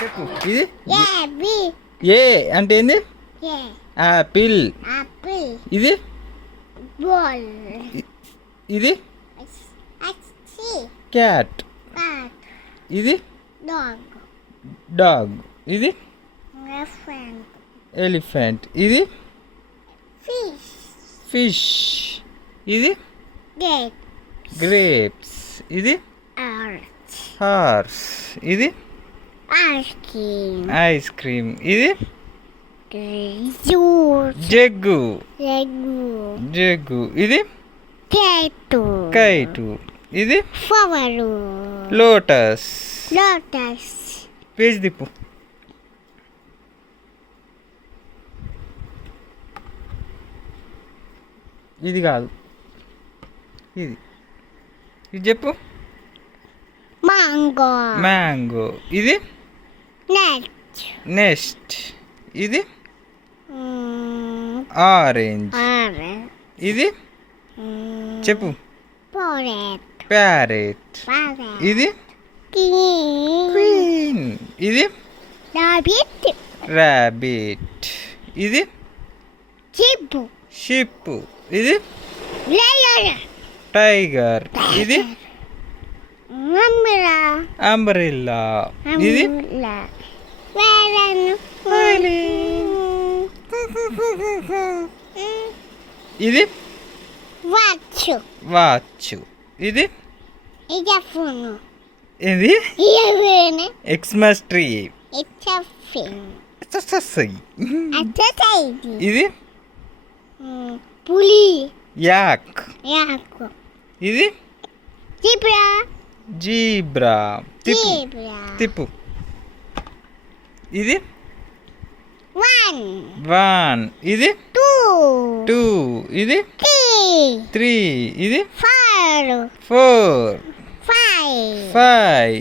చెప్పు. ఇది Baby. ఏ అంటే ఏంది? Yeah. యాపిల్. Apple. ఇది Ball. ఇది Axi. క్యాట్. Cat. ఇది Dog. డాగ్. ఇది Elephant. ఎలిఫెంట్. ఇది Fish. ఫిష్. ఇది Gate. గ్రేప్స్. ఇది Earth. హార్స్. ఇది Ice cream. Ice cream. ఇది Juice. జగ్గు. Lego. జగ్గు. ఇది Potato. కైటు. ఇది Flower. లోటస్. Lotus. పేజ్ దిప్పు. ఇది కాదు, ఇది ఇది చెప్పు. Mango. మ్యాంగో. ఇది Net. నెస్ట్. ఇది ఆరెంజ్. Orange. ఇది చెప్పు. Parrot. ప్యారెట్. Parrot. ఇది King. క్వీన్. ఇది Rabbit. ర్యాబిట్. ఇది Sheep. షిప్. ఇది Lion. టైగర్. ఇది Umbrella. అంబ్రెల్లా. ఇది Umbrella. ఇది Watch. వాచ్. ఇది It's a phone. ఇది Even. Xmas tree. It's a thing. సస్సై. Exercise. ఇది Pulley. యాక్. Yak. ఇది Zebra. జీబ్రా. తిప్పు Zebra. తిప్పు. ఇది 1. వన్. ఇది 2. టూ. ఇది 3. త్రీ. ఇది 4. ఫోర్. 5. ఫైవ్.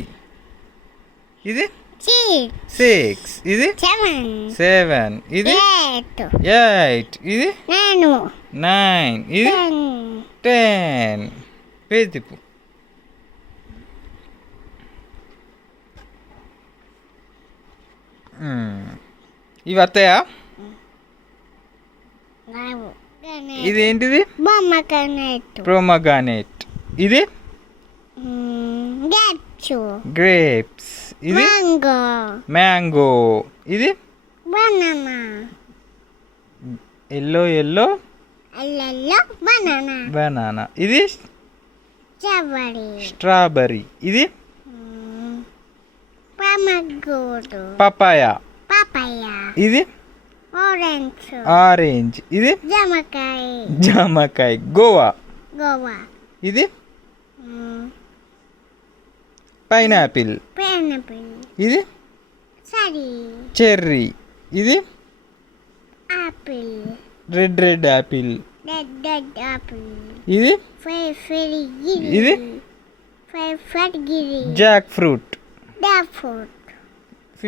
ఇది 6. సిక్స్. ఇది 7. సెవెన్. ఇది 8. ఎయిట్. ఇది 9. నైన్. ఇది 10. టెన్. పేజ్ తిప్పు. ఇవి వస్తాయా? ఇది ఏంటిది? Pomegranate. ప్రోమగానేట్. ఇది Gacho. గ్రేప్స్. ఇది Mango. మ్యాంగో. ఇది Banana. Yellow yellow Hello. Banana. Banana. ఇది Strawberry. స్ట్రాబెర్రీ. ఇది Pomegranate. పపాయా. Papaya. ఇది Orange. ఆరెంజ్. ఇది Jamakai. జామకాయ. గోవా. Guava. ఇది పైనాపిల్. Pineapple. ఇది Cherry. చెర్రీ. ఇది Apple. Red red Apple. Red apple. ఇది Very giddy. ఇది Very giddy. Jack fruit. The fruit.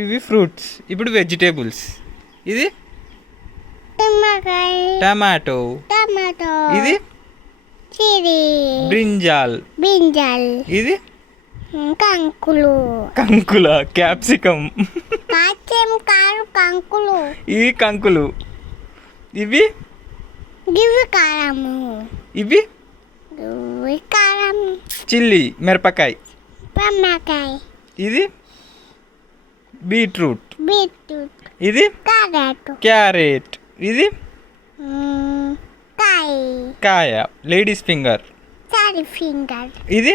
ఇవి ఫ్రూట్స్. ఇప్పుడు వెజిటేబుల్స్. ఇది Tomato. టమాటో. Tomato. ఇది Chili. బ్రింజాల్. Brinjal. ఇది Kankulu. కంకుల. క్యాప్సికమ్. Kacem karu kankulu. ఇవి కంకులు. ఇవి Give karamu. ఇవి Give karamu. చిల్లీ మిరపకాయ. Pamakai. ఇది బీట్రూట్. Beetroot. ఇది Carrot. క్యారెట్. ఇది Kai. కాయ. Ladies finger. Sorry finger. ఇది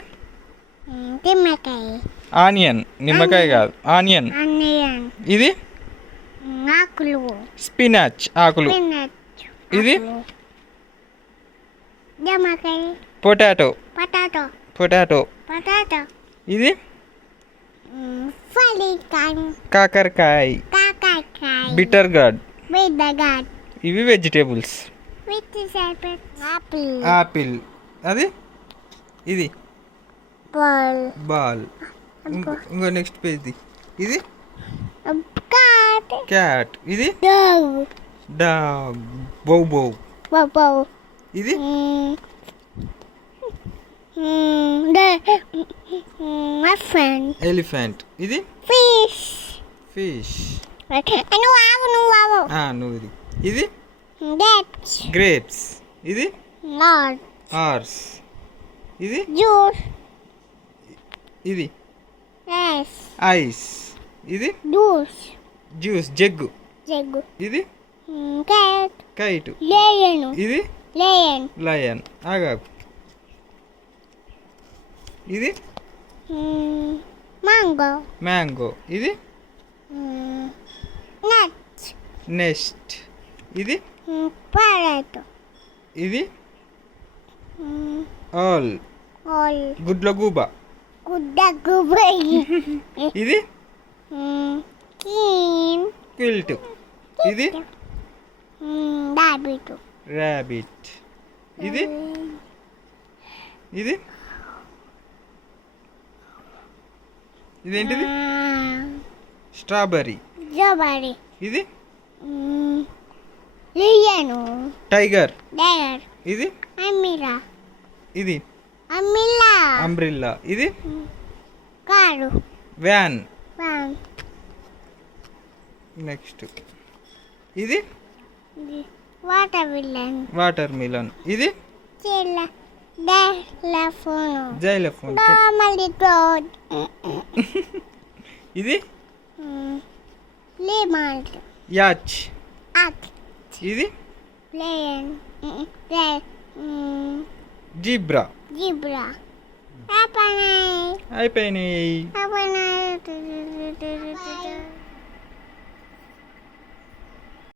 Timakai. ఆనియన్. నిమ్మకాయ కాదు, ఆనియన్. Onion. ఇది Akulu. స్పినాచ్ ఆకులు. Spinach. ఇది Jamakai. Potato. Potato. Potato. Potato. ఇది Falikan. కాకరకాయ. Kakakai. Bitter gourd. With the god. ఇవి vegetables. With the apple. Apple. Apple. అది ఇది Ball. బాల్. ఇంకో నెక్స్ట్ పేజ్. ఇది Cat. క్యాట్. ఇది Dog. డాగ్. బౌ బౌ. Bubble. ఇది Elephant. ఎలిఫెంట్. ఇది Fish. ఫిష్. నువ్వు నువ్వు ఇది. ఇది Grapes. గ్రేప్స్. ఇది Nut. హార్స్. ఇది Juice. ఇది Yes. ఐస్. ఇది Juice. Juice jug. Jegu. ఇది Cat. కైట్. Lion. ఇది Lion. లయన్. ఆగాగు. ఇది Mango. మ్యాంగో. ఇది Nut. నెస్ట్. ఇది Parrot. ఇది ఆల్. All. గుడ్ల గూబ. Kudagubai. ఇది King. కిల్ట్. ఇది Rabbit. ర్యాబిట్. ఇది ఇది ఇదేంటిది స్ట్రాబెర్రీ. Strawberry. ఇది Lion. టైగర్. Bear. ఇది Amira. ఇది Amila. అంబ్రిల్లా. ఇది Car. వ్యాన్. Van. నెక్స్ట్ ఇది Watermelon. Water melon. ఇది Chilla. Telephone. జైలఫోన్. Normally dog. ఇది Lemon. యాచ్. At. ఇది Lion. Zebra. Zebra. Apa nih? అయిపోయినాయి. Apa nih?